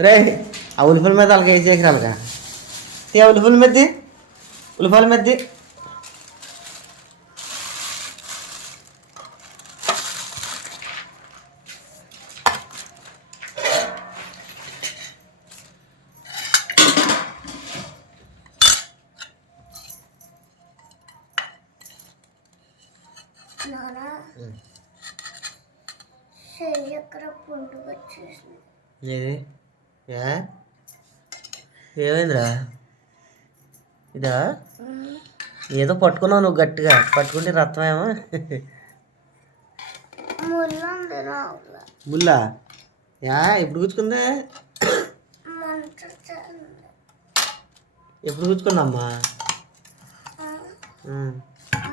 రే ఆ ఉల్లిపల మీద అలాగే? అలాగా తీ ఆ ఉల్లిపల మీదది ఉల్లిపాయల మీదది చెయ్యి ఎక్కడ పుండుకు వచ్చేసింది ఏది? ఏ? ఏమైందిరా? ఇదా? ఏదో పట్టుకున్నావు నువ్వు గట్టిగా. పట్టుకుంటే లోపల ముల్లా? యా ఎప్పుడు గుచ్చుకుందా? చేస్తుంది. ఎప్పుడు గుచ్చుకున్నామ్మా.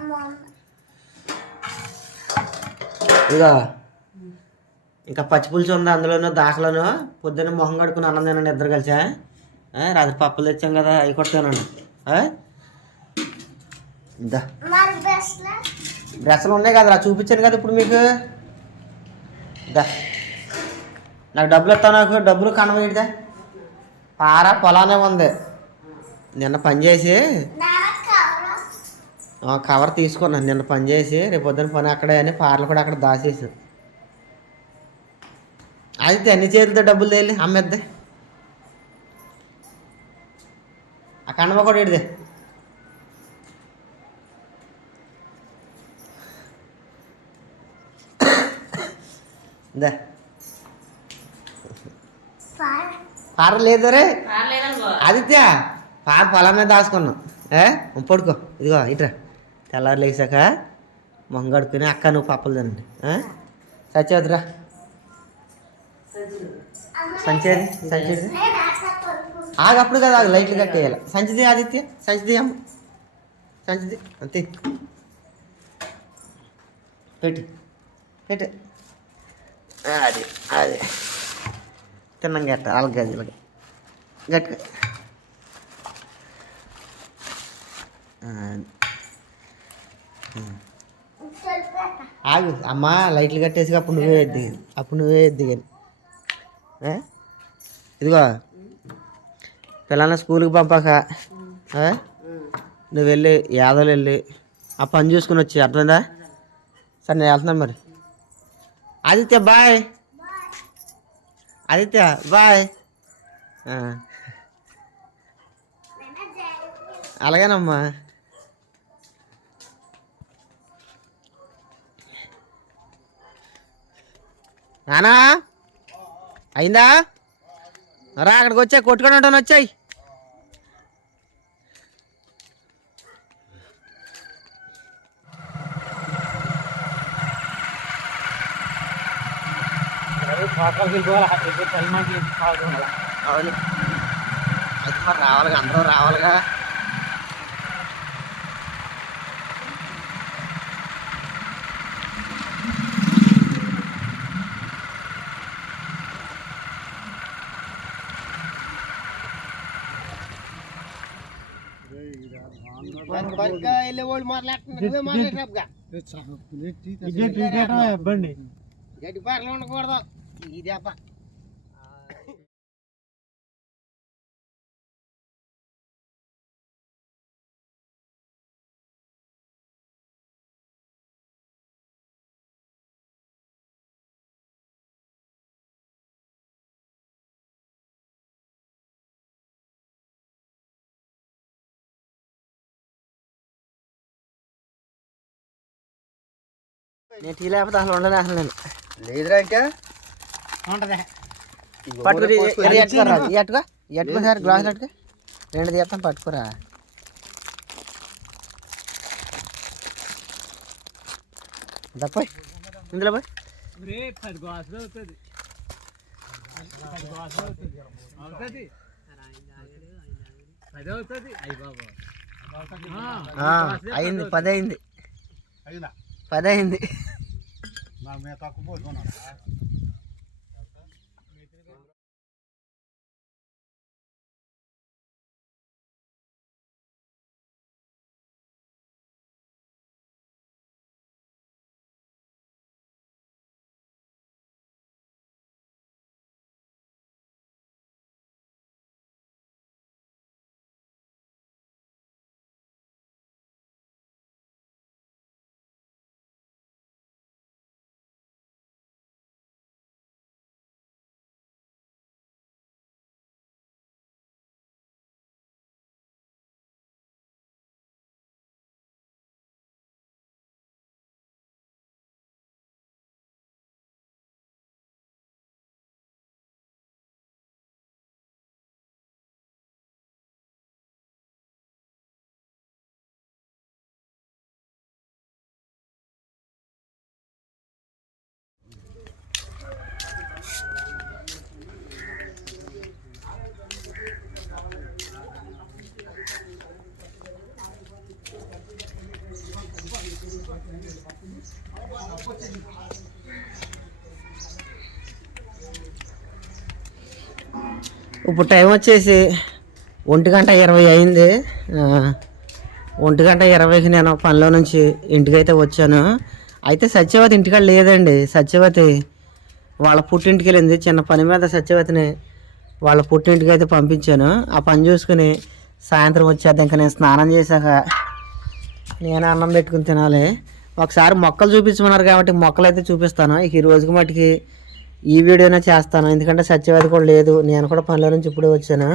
మొన్న ఇదిగో. ఇంకా పచ్చిపులుసు ఉంది అందులోనూ దాఖలోను పొద్దున్న మొహం కడుకుని అన్నం తినండి ఇద్దరు కలిసా? రాత్రి పప్పులు తెచ్చాం కదా అవి కూడా తినండి. ఆ? ఇందా. బ్రష్లు ఉన్నాయి కదరా చూపించాను కదా ఇప్పుడు మీకు. దా నాకు డబ్బులు ఇస్తావు నాకు డబ్బులు కనబడిదా పార పొలానే ఉంది. నిన్న పని చేసి కవర్ తీసుకున్నాను నిన్న పని చేసి రేపు పొద్దున్న పని అక్కడే అని పార్లు కూడా అక్కడ దాచేసాను అయితే అన్ని చేతులతో డబ్బులు తేలి అమ్మేద్దే. ఆ కన్నమ్మ కూడా ఇడిదే. ఇందా పార లేదు రే? ఆదిత్య పార పొలం మీద దాచుకున్నాం. ఏ పడుకో. ఇదిగో ఇట్రా. తెల్లారు లేచాక మొంగడుకుని అక్క నువ్వు పప్పలు తినండి. సత్యవతిరా. సంచేది సంచేది ఆగప్పుడు కదా ఆగు లైట్లు కట్టేయాలి. సంచిది ఆదిత్య సంచిది అమ్మ. సంచిది అంతే. పెట్టి. పెట్టు. అది అది తిన్నాం గట్ట అలాగ ఆ, సరిపోతా ఆగు అమ్మా లైట్లు కట్టేసి అప్పుడు నువ్వే ఎద్దిగాను. అప్పుడు నువ్వే ఎద్దిగాను? ఇదిగో పిల్లల్ని స్కూల్కి పంపాక నువ్వు వెళ్ళి యాదలు వెళ్ళి ఆ పని చూసుకుని వచ్చి అర్థమైందా? సరే నేను వెళ్తున్నాను మరి. ఆదిత్య బాయ్. ఆదిత్య బాయ్. అలాగేనమ్మా. నానా అయిందా? రా అక్కడికి వచ్చాయి కొట్టుకొని ఉంటాను వచ్చాయి. అవును. అయితే మరి రావాలిగా అందరూ రావాలిగా. బండి గడ్డి పాటలు ఉండకూడదు. ఇది నేను టీ లేకపోతే అసలు ఉండదు అసలు నేను. లేదురా ఇంకా. ఉంటది. పట్టుకుని ఎట్టుకోరా ఎట్టుకో ఎట్టుకో సార్ గ్లాస్ ఎట్టుకో. రెండు తీస్తాం పట్టుకురా. ఇందులో పోయి. పది గ్లాసులు అవుతుంది. పది గ్లాసులు అయింది పది అయింది పది ఇప్పుడు టైం వచ్చేసి ఒంటి గంట ఇరవై అయింది. ఒంటి గంట ఇరవైకి నేను పనిలో నుంచి ఇంటికైతే వచ్చాను. అయితే సత్యవతి ఇంటికాడ లేదండి. సత్యవతి వాళ్ళ పుట్టింటికి వెళ్ళింది. చిన్న పని మీద సత్యవతిని వాళ్ళ పుట్టింటికి అయితే పంపించాను. ఆ పని చూసుకుని సాయంత్రం వచ్చేది ఇంకా నేను స్నానం చేశాక నేను అన్నం పెట్టుకుని తినాలి. ఒకసారి మొక్కలు చూపించమన్నారు కాబట్టి మొక్కలు అయితే చూపిస్తాను. ఇక ఈ రోజుకి మట్టుకి ఈ వీడియోనే చేస్తాను. ఎందుకంటే సత్యవాది కూడా లేదు. నేను కూడా పనిలో నుంచి ఇప్పుడే వచ్చాను.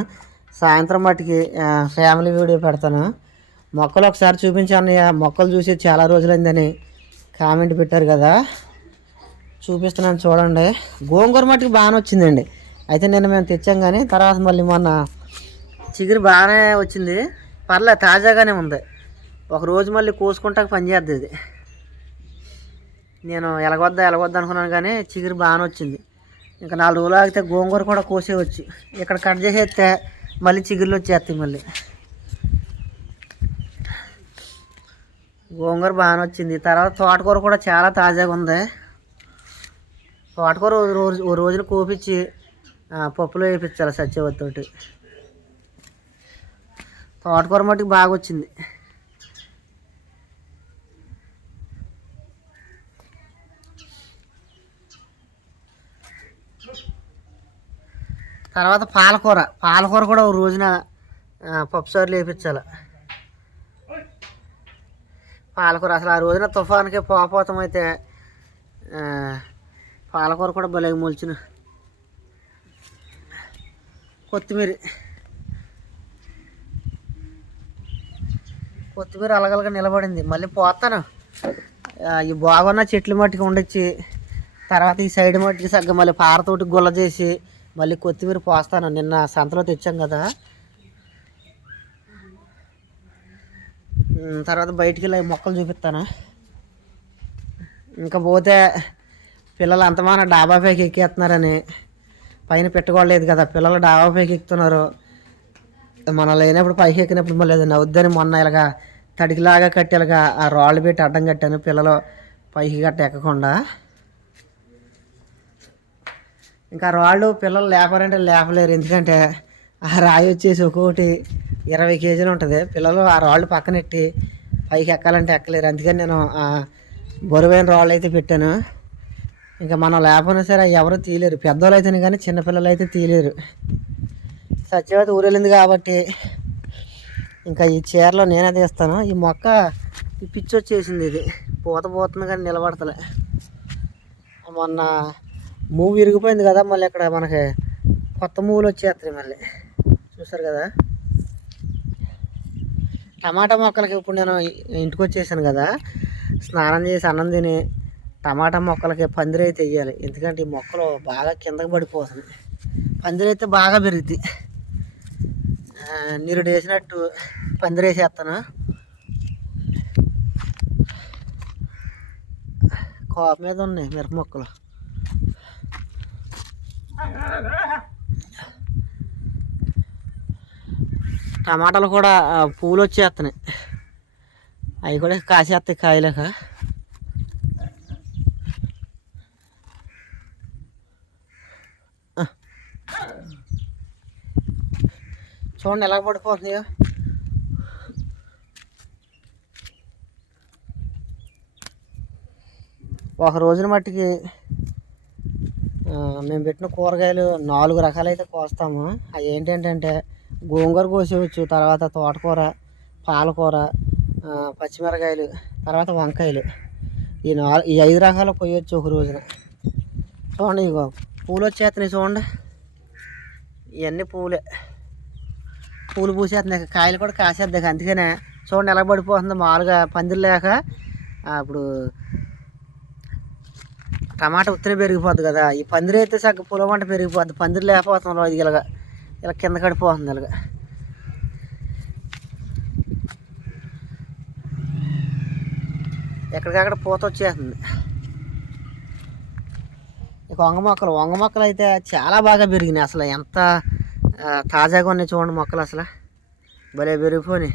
సాయంత్రం మట్టుకి ఫ్యామిలీ వీడియో పెడతాను. మొక్కలు ఒకసారి చూపించాను మొక్కలు చూసి చాలా రోజులైందని కామెంట్ పెట్టారు కదా. చూపిస్తున్నాను చూడండి. గోంగూర మట్టికి బాగానే వచ్చిందండి. అయితే నిన్న మేము తెచ్చాం కానీ తర్వాత మళ్ళీ మొన్న చిగురు బాగానే వచ్చింది. పర్లే తాజాగానే ఉంది. ఒక రోజు మళ్ళీ కోసుకుంటాక పనిచేద్ది ఇది. నేను ఎలగొద్దా ఎలగొద్దా అనుకున్నాను కానీ చిగురు బాగానే వచ్చింది. ఇంకా నాలుగు రోజులు ఆగితే గోంగూర కూడా కోసేవచ్చు ఇక్కడ కట్ చేసేస్తే మళ్ళీ చిగురులు వచ్చేస్తాయి మళ్ళీ. గోంగూర బాగానే వచ్చింది. తర్వాత తోటకూర కూడా చాలా తాజాగా ఉంది. తోటకూర రోజు ఓ రోజున కోపించి పప్పులో వేయించాలి సత్యవతితోటి తోటకూర మట్టుకు బాగా వచ్చింది. తర్వాత పాలకూర. పాలకూర కూడా ఒక రోజున ఆ, పప్పుసారులు వేయించాలి పాలకూర అసలు ఆ రోజున తుఫాన్కి పోపోతం అయితే పాలకూర కూడా భలే మొలిచిన. కొత్తిమీర. కొత్తిమీర అలగలగా నిలబడింది. మళ్ళీ పోతాను ఈ బాగున్న చెట్లు మట్టుకు ఉండొచ్చి తర్వాత ఈ సైడ్ మట్టుకి సగ్గ మళ్ళీ పారతోటి గుల్ల చేసి మళ్ళీ కొత్తిమీర పోస్తాను. నిన్న సంతలో తెచ్చాం కదా. తర్వాత బయటికి వెళ్ళి మొక్కలు చూపిస్తాను. ఇంకా పోతే పిల్లలు అంతమాన డాబా పైకి ఎక్కేస్తున్నారని పైన పెట్టుకోలేదు కదా. పిల్లలు డాబా పైకి ఎక్కుతున్నారు. మనం లేనప్పుడు పైకి ఎక్కినప్పుడు మళ్ళీ అది నవ్వుద్దని మొన్న ఇలాగా తడికిలాగా కట్టేలాగా ఆ రాళ్ళు పెట్టి అడ్డం కట్టాను. పిల్లలు పైకి గట్ట ఎక్కకుండా. ఇంకా రాళ్ళు పిల్లలు లేపారంటే లేపలేరు. ఎందుకంటే ఆ రాయి వచ్చేసి ఒక్కొక్కటి ఇరవై కేజీలు ఉంటుంది. పిల్లలు ఆ రాళ్ళు పక్కనెట్టి పైకి ఎక్కాలంటే ఎక్కలేరు. అందుకని నేను ఆ బరువైన రాళ్ళు అయితే పెట్టాను. ఇంకా మనం లేకపోయినా సరే ఎవరు తీయలేరు. పెద్దవాళ్ళు అయితేనే కానీ చిన్నపిల్లలు అయితే తీయలేరు. సత్యవతి ఊరెళ్ళింది కాబట్టి ఇంకా ఈ చీరలో నేనే తీస్తాను. ఈ మొక్క ఈ పిచ్చి వచ్చేసింది ఇది. పూత పోతుంది కానీ నిలబడతలే. మొన్న మూవ్ విరిగిపోయింది కదా మళ్ళీ ఇక్కడ మనకి కొత్త మూవీలు వచ్చేస్తాయి మళ్ళీ. చూసారు కదా? టమాటా మొక్కలకి ఇప్పుడు నేను ఇంటికి వచ్చేసాను కదా. స్నానం చేసి అన్నం తిని టమాటా మొక్కలకి పందిరి అయితే వేయాలి ఎందుకంటే ఈ మొక్కలు బాగా కిందకి పడిపోతుంది పందిరి అయితే బాగా పెరుగుతాయి నిరుడు నీరుడు వేసినట్టు పందిరి వేసేస్తాను కోప మీద ఉన్నాయి మిరప మొక్కలు. టమాటాలు కూడా పూలు వచ్చేస్తున్నాయి అవి కూడా కాసేస్తాయి కాయలేక. చూడండి ఎలా పడిపోతున్నాయో ఒక రోజున మట్టికి మేము పెట్టిన కూరగాయలు నాలుగు రకాలైతే కోస్తాము. అవి ఏంటంటే గోంగూర కోసేవచ్చు తర్వాత తోటకూర పాలకూర పచ్చిమిరకాయలు తర్వాత వంకాయలు. ఈ నాలుగు ఈ ఐదు రకాలు కొయ్యొచ్చు ఒక రోజున. చూడండి ఇగో పూలు వచ్చేస్తున్నాయి చూడండి. ఇవన్నీ పూలే. పూలు పూసేస్తున్నాయి కాయలు కూడా కాసేద్దాక అందుకనే చూడండి ఎలా పడిపోతుంది మామూలుగా పందిరి లేక ఇప్పుడు టమాటా ఉత్తరే పెరిగిపోద్ది కదా. ఈ పందిరి అయితే సగ్గ పొలమంట పెరిగిపోద్ది. పందిరి లేకపోతుంది రోజు ఇలాగ. ఇలా కింద కడిపోతుంది ఇలాగ. ఎక్కడికక్కడ పూత వచ్చేస్తుంది. ఇక వంగ మొక్కలు. వంగ మొక్కలు అయితే చాలా బాగా పెరిగినాయి అసలు. ఎంత తాజాగా ఉన్నాయి చూడండి మొక్కలు అసలు. భలే పెరిగిపోయినాయి.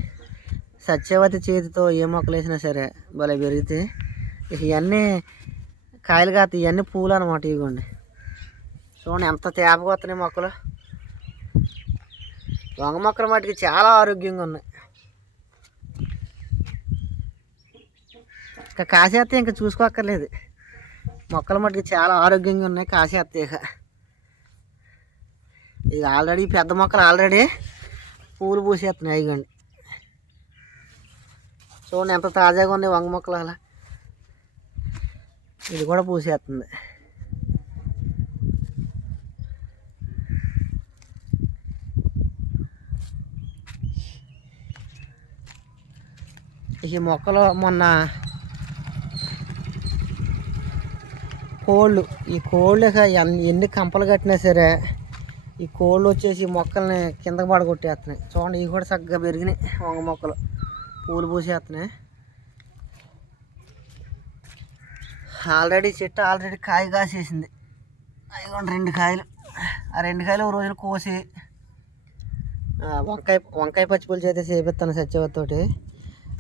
సత్యవతి చేతితో ఏ మొక్కలు వేసినా సరే భలే పెరిగితే. ఇవన్నీ కాయలు కాస్తాయి. ఇవన్నీ పూలు అనమాట ఇవ్వండి. చూడండి ఎంత తేపగా వస్తున్నాయి మొక్కలు. వంగ మొక్కలు మటుకి చాలా ఆరోగ్యంగా ఉన్నాయి. ఇంకా కాసేస్తే ఇంకా చూసుకోక్కర్లేదు. మొక్కలు మటుకు చాలా ఆరోగ్యంగా ఉన్నాయి కాసేస్తే ఇక. ఇది ఆల్రెడీ పెద్ద మొక్కలు ఆల్రెడీ పూలు పూసేస్తున్నాయి ఇవ్వండి చూడండి ఎంత తాజాగా ఉన్నాయి వంగ మొక్కలు అలా. ఇది కూడా పూసేస్తుంది. ఈ మొక్కలు మొన్న కోళ్ళు ఈ కోళ్ళు ఎన్ని కంపలు కట్టినా సరే ఈ కోళ్ళు వచ్చేసి మొక్కల్ని కిందకి పడగొట్టేస్తున్నాయి. చూడండి ఇవి కూడా చక్కగా పెరిగినాయి. వంగ మొక్కలు. పూలు పూసేస్తున్నాయి. ఆల్రెడీ చెట్టు ఆల్రెడీ కాయ కాసేసింది. అయిగోండి రెండు కాయలు. ఆ రెండు కాయలు ఒక రోజులు కోసి వంకాయ వంకాయ పచ్చిపులుసు అయితే చేపిస్తాను సత్యవతితోటి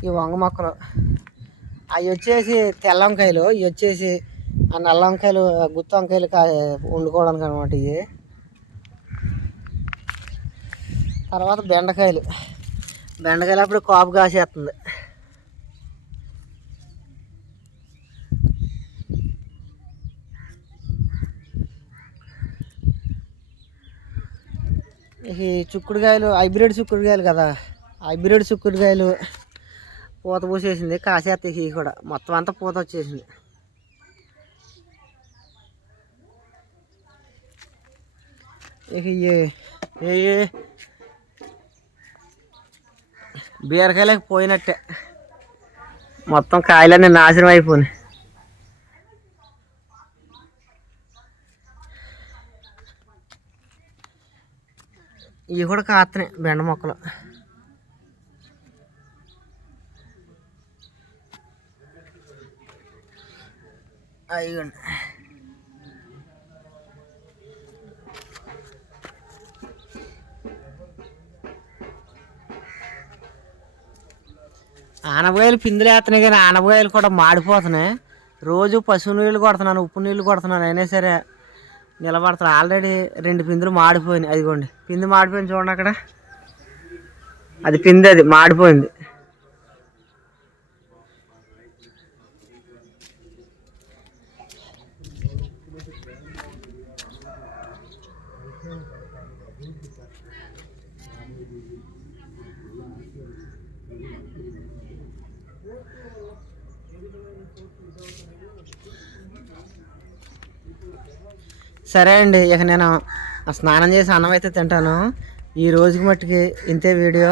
ఈ వంగ మొక్కలు. అవి వచ్చేసి తెల్ల వంకాయలు ఇవి వచ్చేసి ఆ నల్ల వంకాయలు గుత్త గుత్తి వంకాయలు కా వండుకోవడానికి అనమాట ఇవి. తర్వాత బెండకాయలు. బెండకాయలు అప్పుడు కాపు కాసేస్తుంది. ఈ చిక్కుడుకాయలు హైబ్రిడ్ చుక్కుడుకాయలు కదా. హైబ్రిడ్ చిక్కుడుకాయలు పూత పూసేసింది. కాసేస్తే ఇవి కూడా. మొత్తం అంతా పూత వచ్చేసింది. ఇక బీరకాయలకు పోయినట్టే. మొత్తం కాయలన్నీ నాశనం అయిపోయినాయి. ఇవి కూడా కాస్తున్నాయి బెండ మొక్కలు. అయ్యండి. ఆనపకాయలు పిందులు వేస్తున్నాయి కానీ ఆనపకాయలు కూడా మాడిపోతున్నాయి. రోజు పసుపు నీళ్ళు కొడుతున్నాను ఉప్పు నీళ్ళు కొడుతున్నాను అయినా సరే నిలబడతారు. ఆల్రెడీ రెండు పిందులు మాడిపోయినాయి. అదిగోండి. పిందు మాడిపోయింది చూడండి అక్కడ. అది పింది అది మాడిపోయింది. సరే అండి ఇక నేను స్నానం చేసి అన్నం అయితే తింటాను. ఈ రోజుకి మట్టుకి ఇంతే వీడియో.